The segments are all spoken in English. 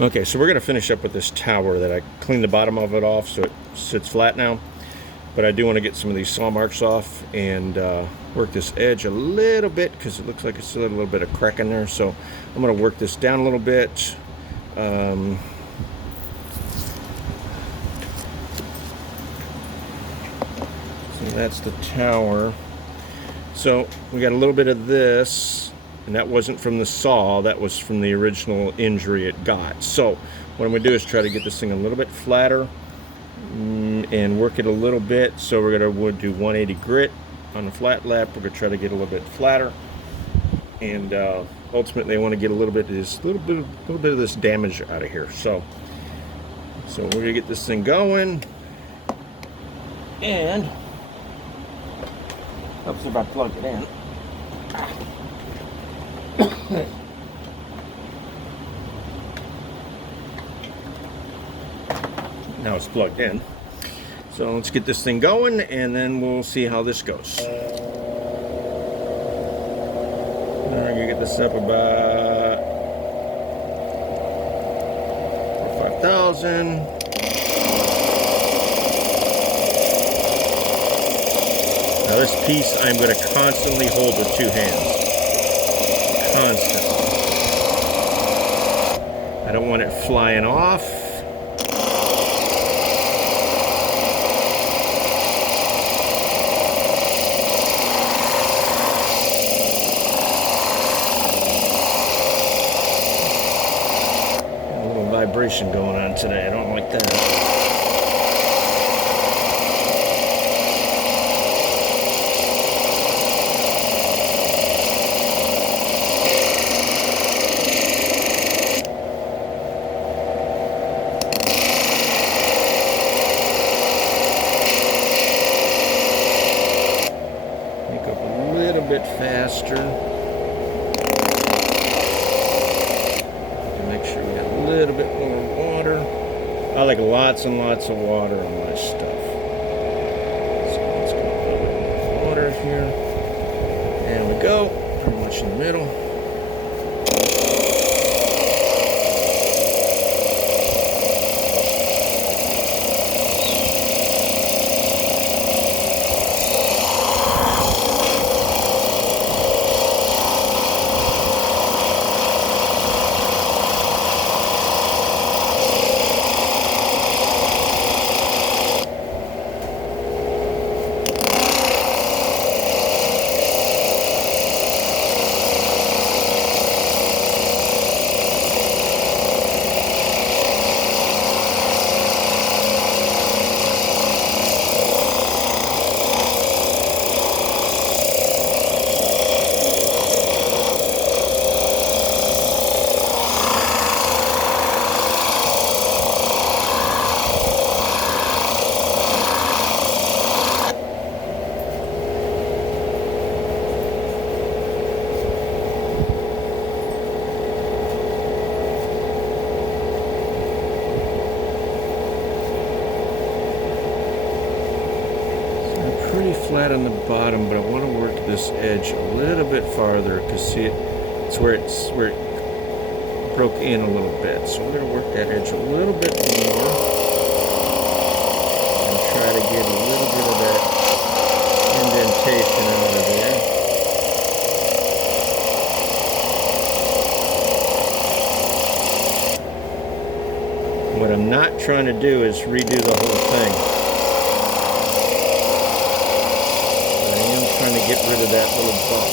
Okay, so we're going to finish up with this tower that I cleaned the bottom of it off so it sits flat now. But I do want to get some of these saw marks off and work this edge a little bit because it looks like it's a little bit of crack in there. So I'm going to work this down a little bit. So that's the tower. So we got a little bit of this, and that wasn't from the saw, that was from the original injury it got. So what I'm going to do is try to get this thing a little bit flatter and work it a little bit. So we're going to do 180 grit on the flat lap. We're going to try to get a little bit flatter, and ultimately I want to get a little bit of this damage out of here. So we're going to get this thing going, and helps if I plug it in. Now it's plugged in. So let's get this thing going, and then we'll see how this goes. I'm gonna get this up about 5,000. Now this piece I'm going to constantly hold with 2 hands. Constantly. I don't want it flying off. A little vibration going on today. I don't like that. Faster. To make sure we got a little bit more water. I like lots and lots of water on my stuff. So let's go a little bit more water here. There we go. Pretty much in the middle. Flat on the bottom, but I want to work this edge a little bit farther because see it's where it broke in a little bit. So we're going to work that edge a little bit more and try to get a little bit of that indentation out of there. What I'm not trying to do is redo the whole thing. Trying to get rid of that little bump.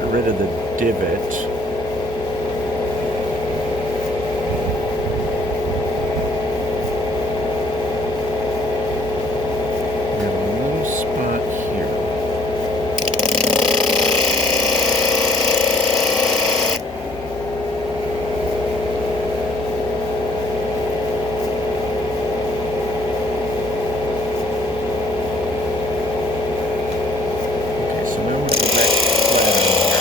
got rid of the divot. Got a little spot here. Okay, so now I'm going to go back to flat on here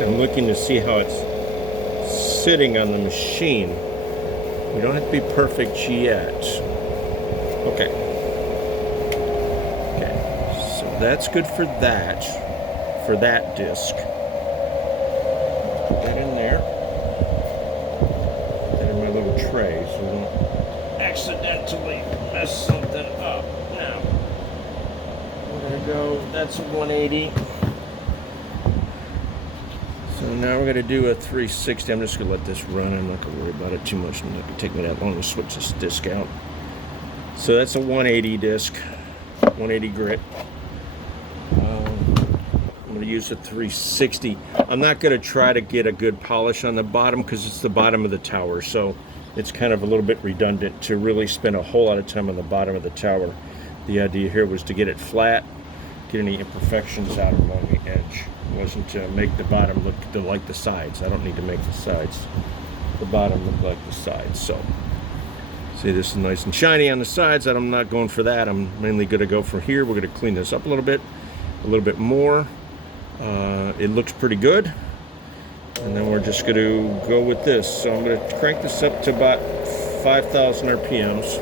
I'm looking to see how it's sitting on the machine. We don't have to be perfect yet. Okay. Okay. So that's good for that disc. Put that in there. Put that in my little tray so we don't accidentally mess something up. Now, we're gonna go, that's a 180. So now we're going to do a 360. I'm just going to let this run. I'm not going to worry about it too much. It's not going to take me that long to switch this disc out. So that's a 180 disc, 180 grit. I'm going to use a 360. I'm not going to try to get a good polish on the bottom because it's the bottom of the tower. So it's kind of a little bit redundant to really spend a whole lot of time on the bottom of the tower. The idea here was to get it flat, get any imperfections out along the edge. It wasn't to make the bottom look like the sides. I don't need to make the sides, the bottom look like the sides. So, see, this is nice and shiny on the sides. I'm not going for that. I'm mainly going to go for here. We're going to clean this up a little bit more. It looks pretty good. And then we're just going to go with this. So I'm going to crank this up to about 5,000 RPMs.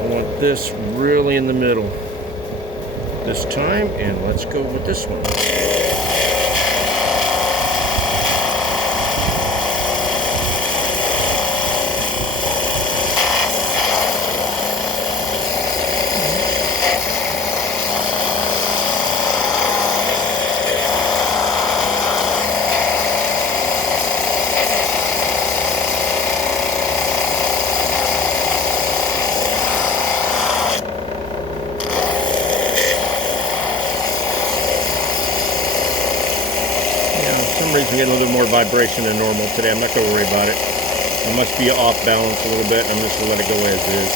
I want this really in the middle this time, and let's go with this one. For some reason, getting a little more vibration than normal today. I'm not going to worry about it. I must be off balance a little bit. I'm just going to let it go as is.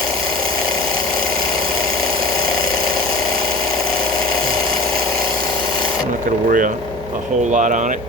I'm not going to worry a whole lot on it.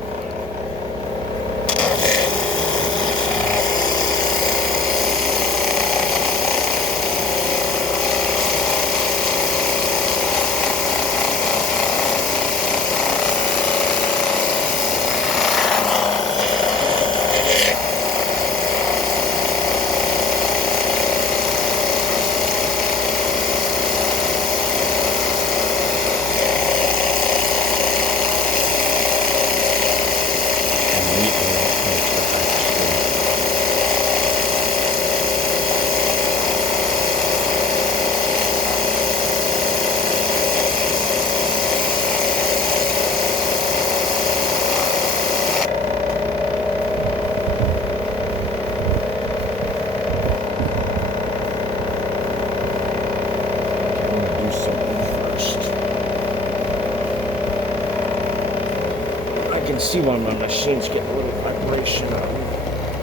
I can see why my machine's getting a little vibration on me.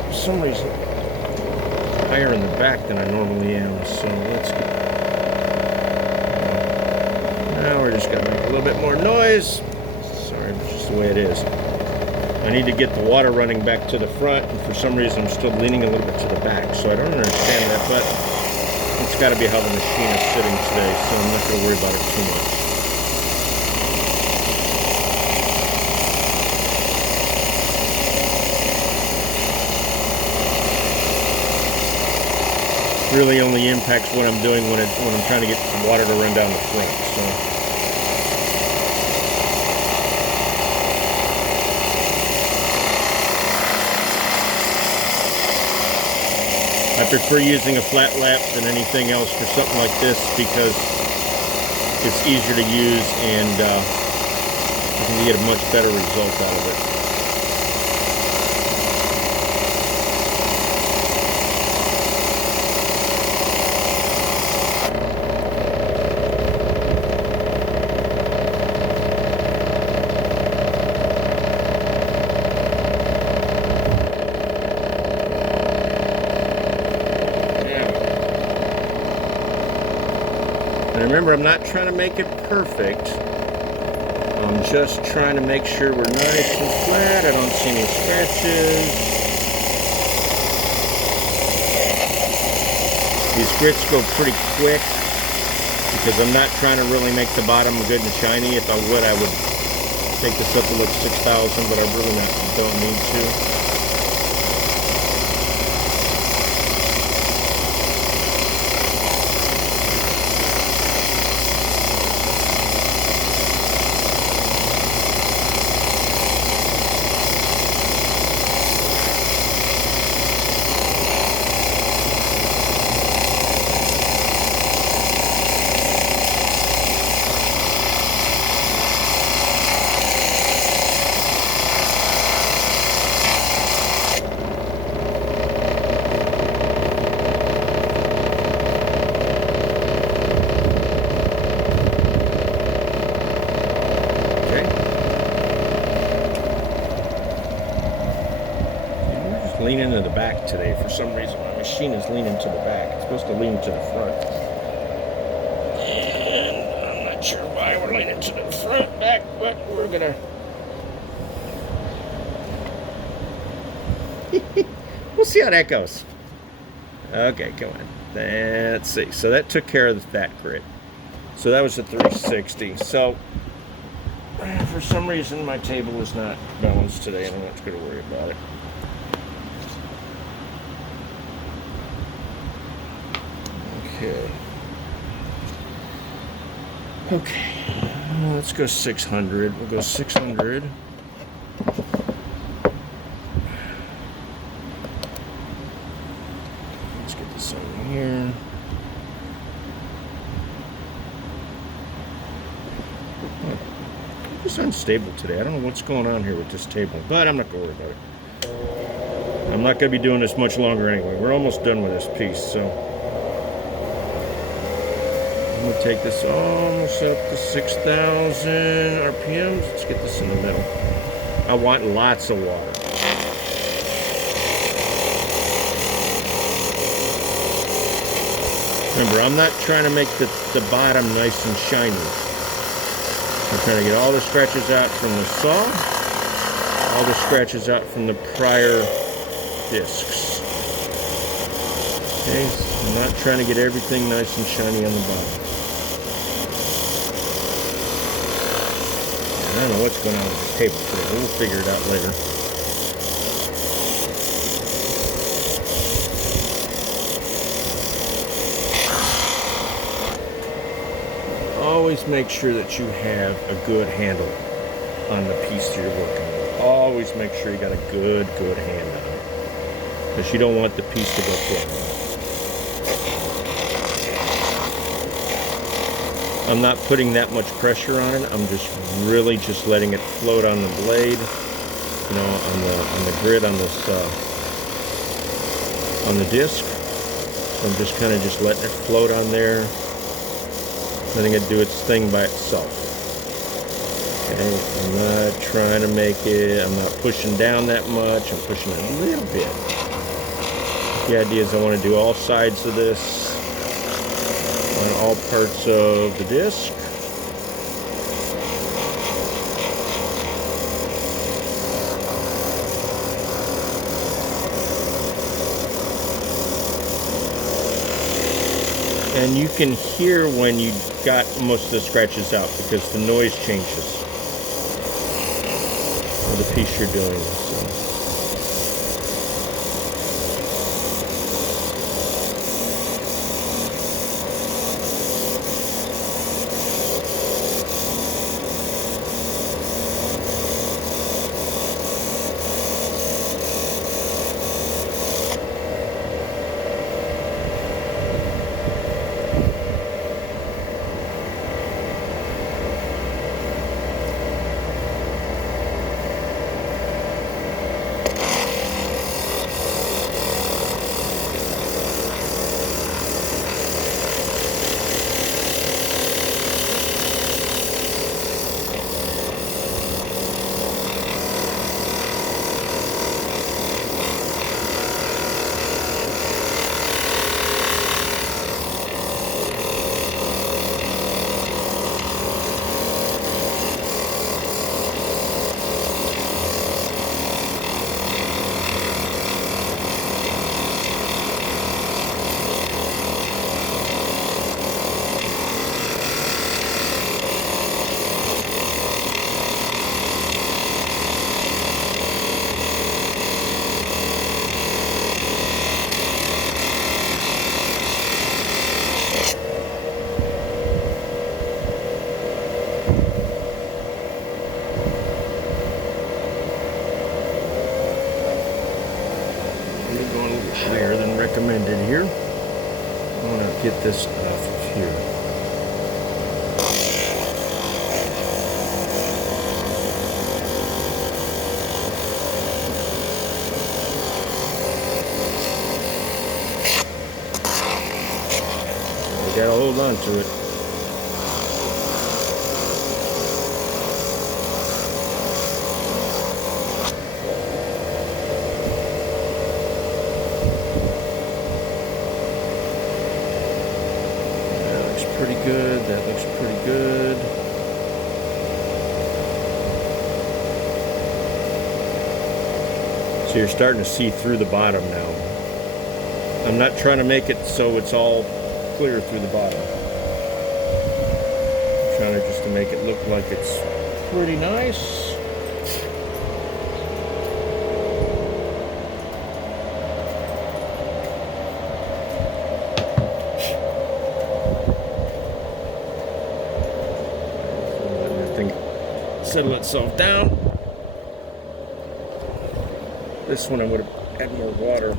For some reason, higher in the back than I normally am. So let's get. Now we're just gonna make a little bit more noise. Sorry, it's just the way it is. I need to get the water running back to the front, and for some reason I'm still leaning a little bit to the back. So I don't understand that, but it's got to be how the machine is sitting today. So I'm not going to worry about it too much. Really only impacts what I'm doing when I'm trying to get the water to run down the front. So I prefer using a flat lap than anything else for something like this because it's easier to use and you can get a much better result out of it. And remember, I'm not trying to make it perfect. I'm just trying to make sure we're nice and flat. I don't see any scratches. These grits go pretty quick because I'm not trying to really make the bottom good and shiny. If I would take this up to look 6,000, but I really don't need to. Leaning to the back today for some reason. My machine is leaning to the back. It's supposed to lean to the front. And I'm not sure why we're leaning to the front back, but we're gonna we'll see how that goes. Okay, come on. Let's see. So that took care of that grit. So that was a 360. So for some reason my table is not balanced today, and I'm not going to worry about it. Okay, let's go 600. We'll go 600. Let's get this on here. It's unstable today. I don't know what's going on here with this table, but I'm not going to worry about it. I'm not going to be doing this much longer anyway. We're almost done with this piece, so I'm going to take this almost up to 6,000 RPMs. Let's get this in the middle. I want lots of water. Remember, I'm not trying to make the bottom nice and shiny. I'm trying to get all the scratches out from the saw, all the scratches out from the prior discs. Okay, so I'm not trying to get everything nice and shiny on the bottom. I don't know what's going on with the table today. We'll figure it out later. Always make sure that you have a good handle on the piece that you're working with. Always make sure you got a good hand on it, because you don't want the piece to go flat. I'm not putting that much pressure on it. I'm just really just letting it float on the blade, you know, on the grid on this on the disc. So I'm just kind of just letting it float on there, letting it do its thing by itself. Okay, I'm not trying to make it, I'm not pushing down that much, I'm pushing a little bit. The idea is I want to do all sides of this on all parts of the disc. And you can hear when you got most of the scratches out because the noise changes of the piece you're doing. So. Going a little higher than recommended here. I want to get this off of here. We got to hold on to it. Pretty good. That looks pretty good. So you're starting to see through the bottom now. I'm not trying to make it so it's all clear through the bottom. I'm trying to make it look like it's pretty nice. Settle itself down. This one I'm going to add more water.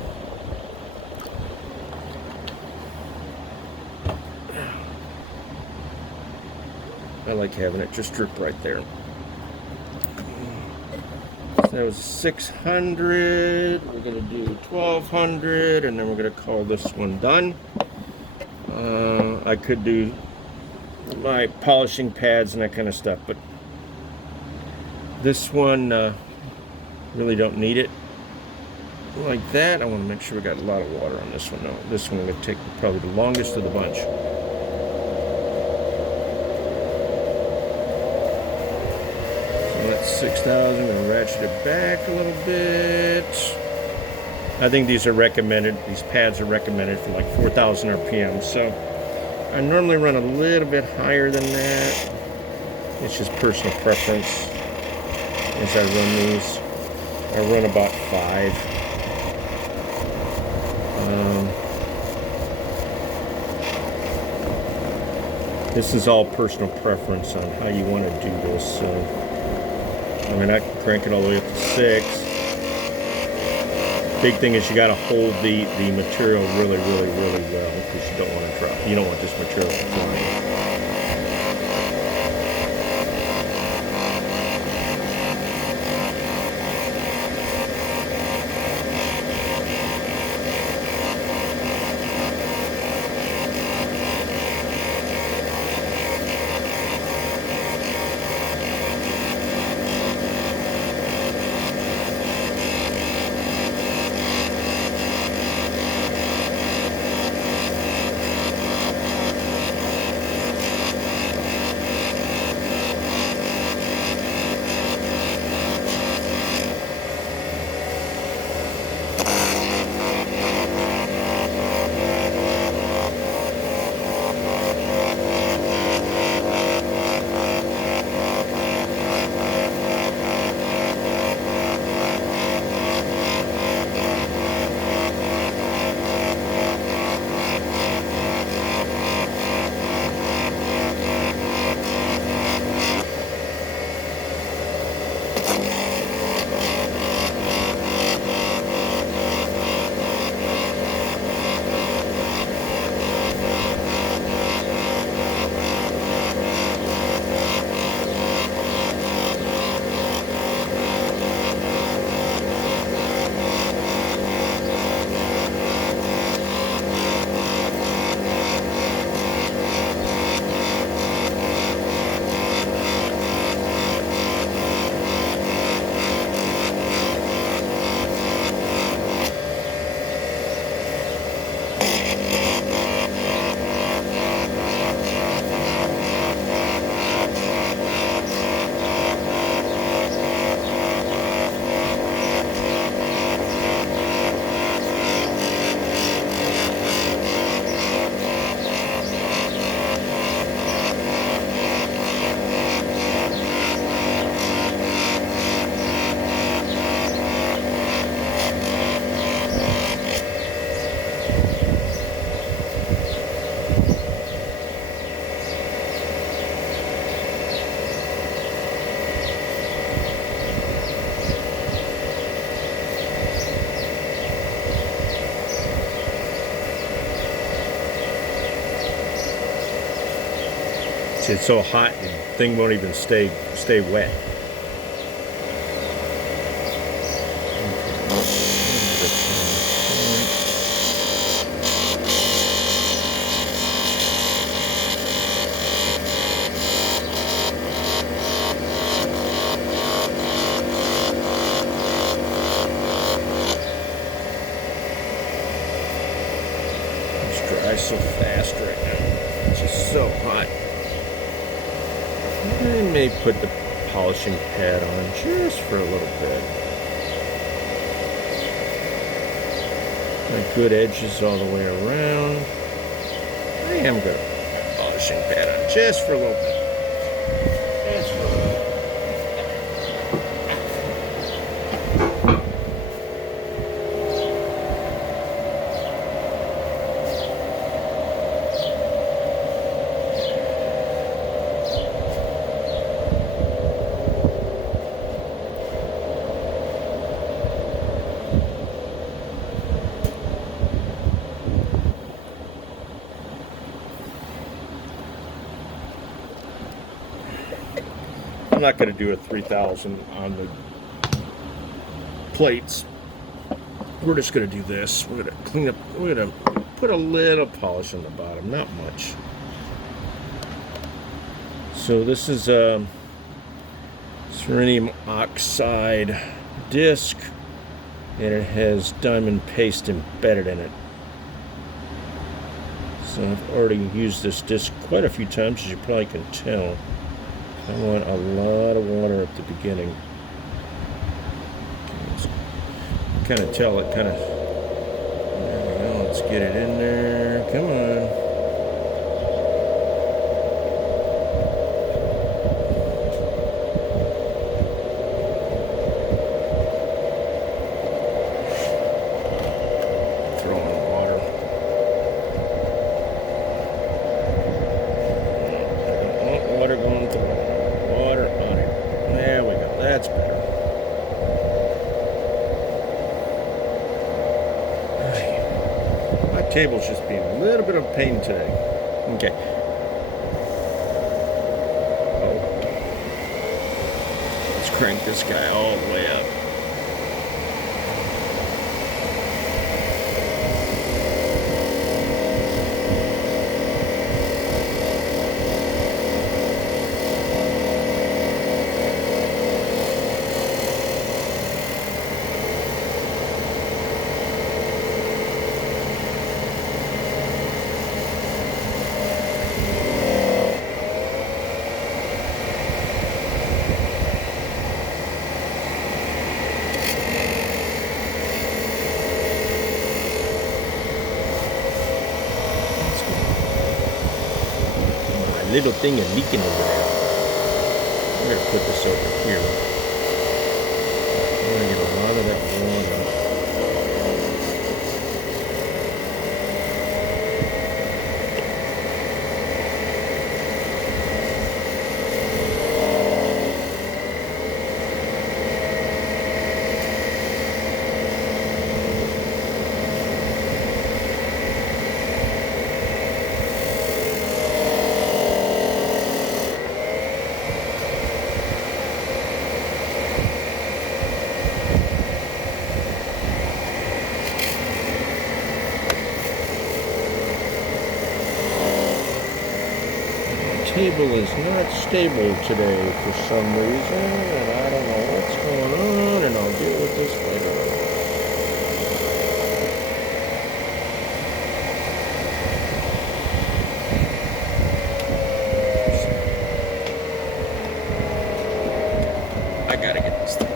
I like having it just drip right there. So that was 600. We're going to do 1200, and then we're going to call this one done. I could do my polishing pads and that kind of stuff, but this one really don't need it like that. I want to make sure we got a lot of water on this one. No, this one I'm going to take probably the longest of the bunch. So that's 6,000. I'm going to ratchet it back a little bit. I think these are recommended. These pads are recommended for like 4,000 RPM. So I normally run a little bit higher than that. It's just personal preference. As I run these, I run about 5. This is all personal preference on how you want to do this. I mean, I can crank it all the way up to 6. Big thing is you got to hold the material really well because you don't want to drop. You don't want this material flying. See, it's so hot, the thing won't even stay wet. Dry so fast right now. It's just so hot. I may put the polishing pad on just for a little bit. My good edges all the way around. I am going to put my polishing pad on just for a little bit. Just for a little bit. I'm not going to do a 3000 on the plates. We're just going to do this. We're going to clean up. We're going to put a little polish on the bottom, not much. So this is a cerinium oxide disc, and it has diamond paste embedded in it. So I've already used this disc quite a few times, as you probably can tell. I want a lot of water at the beginning. Kind of tell it kind of. There we go. Let's get it in there. Come on. Throw in water. I don't want water going through. Water on it. There we go. That's better. My table's just being a little bit of a pain today. Okay. Oh. Let's crank this guy all the way up. Little thing is leaking over there. I'm going to put this over here. I'm going to get a lot of that water. Table is not stable today for some reason, and I don't know what's going on, and I'll deal with this later on. I gotta get this thing.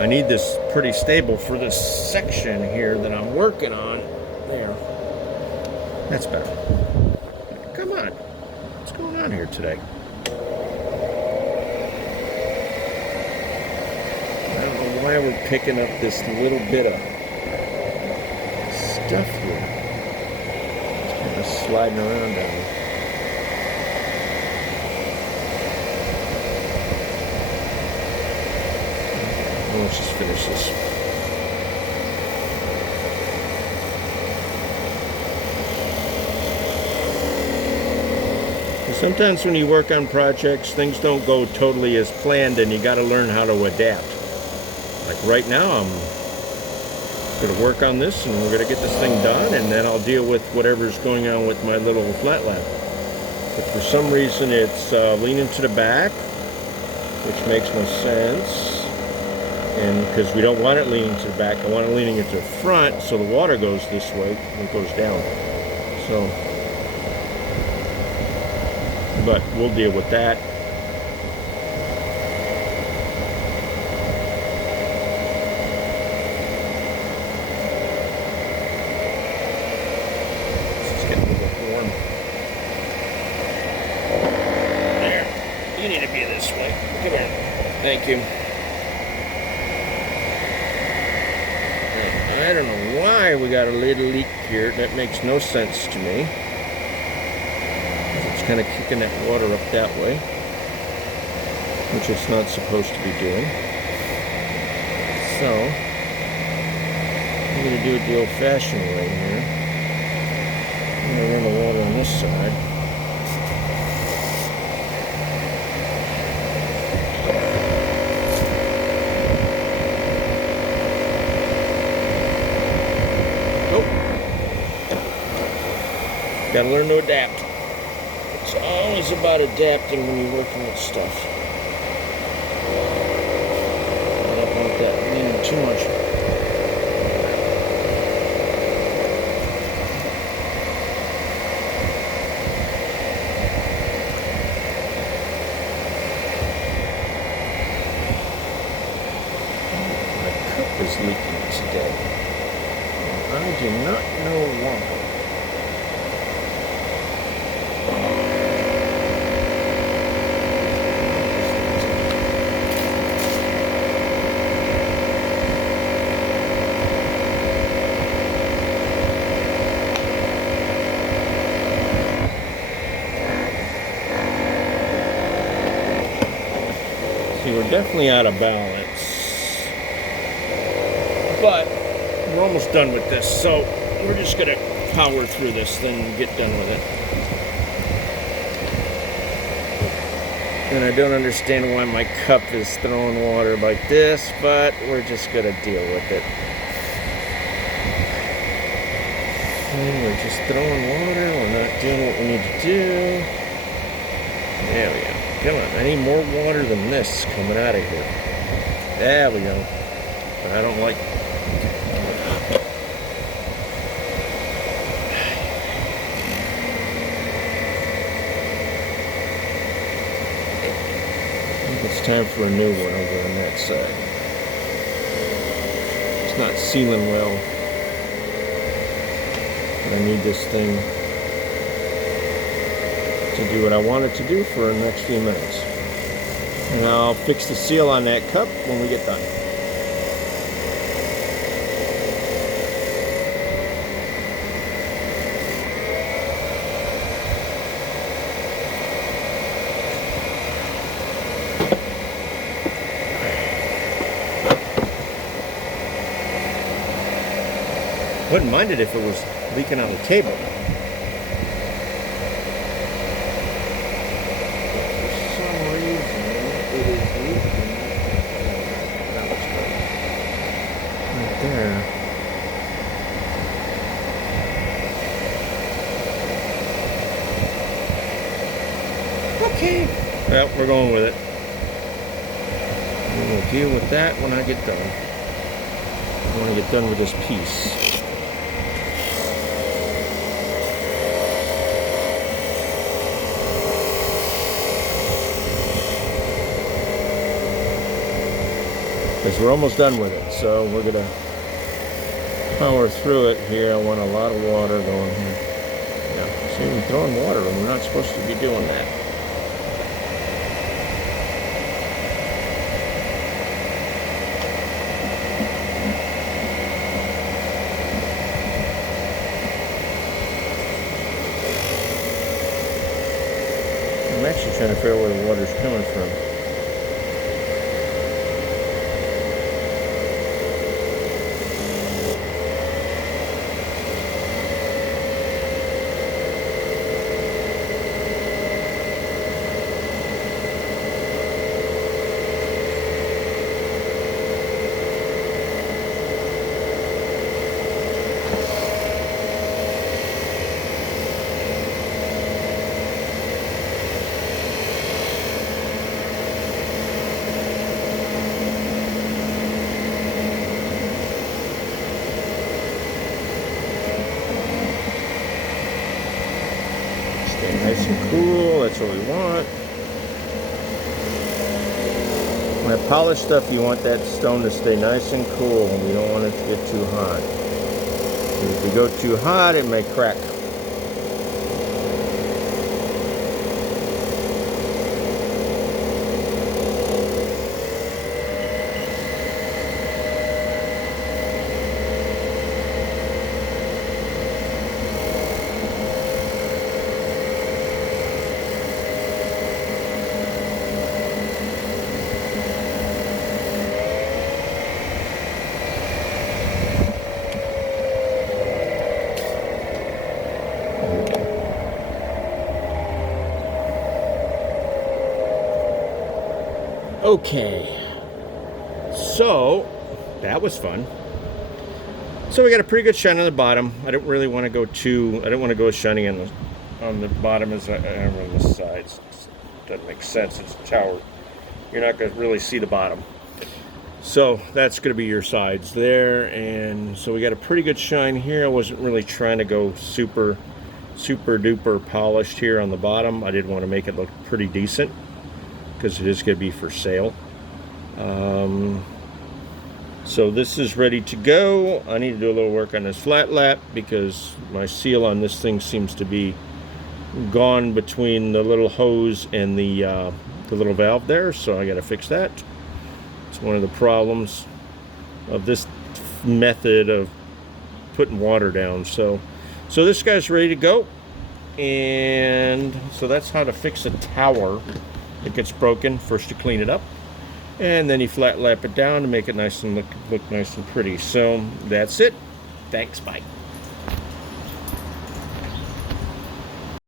I need this pretty stable for this section here that I'm working on. There. That's better. Come on. What's going on here today? I don't know why we're picking up this little bit of stuff here. It's kind of sliding around down here. Well, let's just finish this. Sometimes when you work on projects, things don't go totally as planned and you got to learn how to adapt. Like right now, I'm going to work on this and we're going to get this thing done, and then I'll deal with whatever's going on with my little flat lap. But for some reason it's leaning to the back, which makes no sense. And because we don't want it leaning to the back, I want it leaning to the front so the water goes this way and it goes down. So, but we'll deal with that. It's getting a little bit warm. There. You need to be this way. Come here. Thank you. I don't know why we got a little leak here. That makes no sense to me. It's kind of kicking that water up that way, which it's not supposed to be doing. So, I'm going to do it the old-fashioned way here. I'm going to run the water on this side. Gotta learn to adapt. It's always about adapting when you're working with stuff. I don't want that leaning too much. My cup is leaking today. I do not know why. We're definitely out of balance, but we're almost done with this, so we're just gonna power through this thing and get done with it. And I don't understand why my cup is throwing water like this, but we're just gonna deal with it. And we're just throwing water, we're not doing what we need to do. There we go. Come on, I need more water than this coming out of here. There we go. But I don't like... I think it's time for a new one over on that side. It's not sealing well. But I need this thing to do what I want it to do for the next few minutes. And I'll fix the seal on that cup when we get done. Wouldn't mind it if it was leaking on the table. There. Okay. Well, we're going with it. We'll deal with that when I get done. I want to get done with this piece. Because we're almost done with it, so we're going to power through it here. I want a lot of water going here. Yeah, see, we're throwing water and we're not supposed to be doing that. I'm actually trying to figure out where the water's coming from. When I polish stuff, you want that stone to stay nice and cool. You don't want it to get too hot. If you go too hot, it may crack. Okay, so that was fun. So we got a pretty good shine on the bottom. I don't really want to go too. I don't want to go as shiny on the bottom as I am on the sides. It doesn't make sense. It's a tower. You're not going to really see the bottom. So that's going to be your sides there, and so we got a pretty good shine here. I wasn't really trying to go super duper polished here on the bottom. I did want to make it look pretty decent, because it is going to be for sale. So this is ready to go. I need to do a little work on this flat lap because my seal on this thing seems to be gone between the little hose and the little valve there, so I got to fix that. It's one of the problems of this method of putting water down. So this guy's ready to go, and so that's how to fix a tower. It gets broken. First you clean it up, and then you flat lap it down to make it nice and look nice and pretty. So that's it. Thanks, bye.